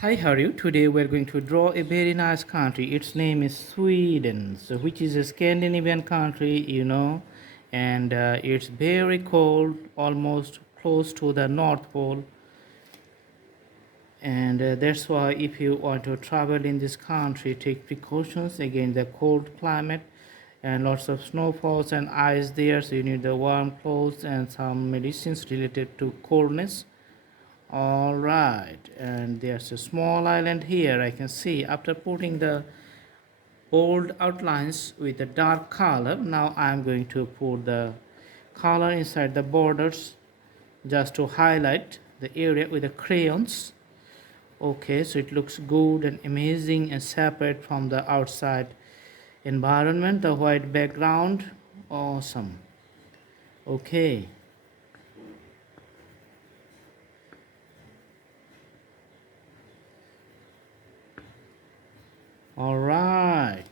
Hi, how are you? Today we're going to draw a very nice country. Its name is Sweden, which is a Scandinavian country, and it's very cold, almost close to the North Pole. And that's why if you want to travel in this country, take precautions against the cold climate and lots of snowfalls and ice there. So you need the warm clothes and some medicines related to coldness. All right, and there's a small island here. I can see after putting the bold outlines with a dark color. Now I'm going to put the color inside the borders just to highlight the area with the crayons. Okay, so it looks good and amazing and separate from the outside environment. The white background, awesome. Okay. All right.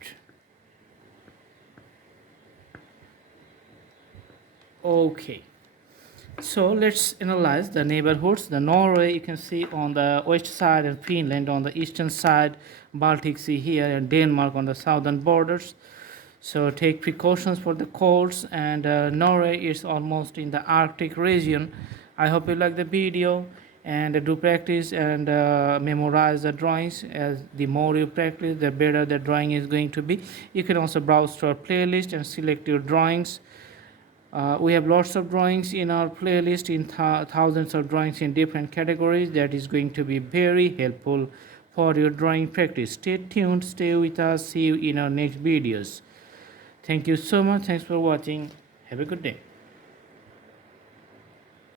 Okay. So let's analyze the neighborhoods. The Norway you can see on the west side and Finland on the eastern side, Baltic Sea here and Denmark on the southern borders. So take precautions for the colds and Norway is almost in the Arctic region. I hope you like the video and do practice and memorize the drawings. As the more you practice, the better the drawing is going to be. You can also browse to our playlist and select your drawings. We have lots of drawings in our playlist, in thousands of drawings in different categories. That is going to be very helpful for your drawing practice. Stay tuned, stay with us, see you in our next videos. Thank you so much. Thanks for watching. Have a good day.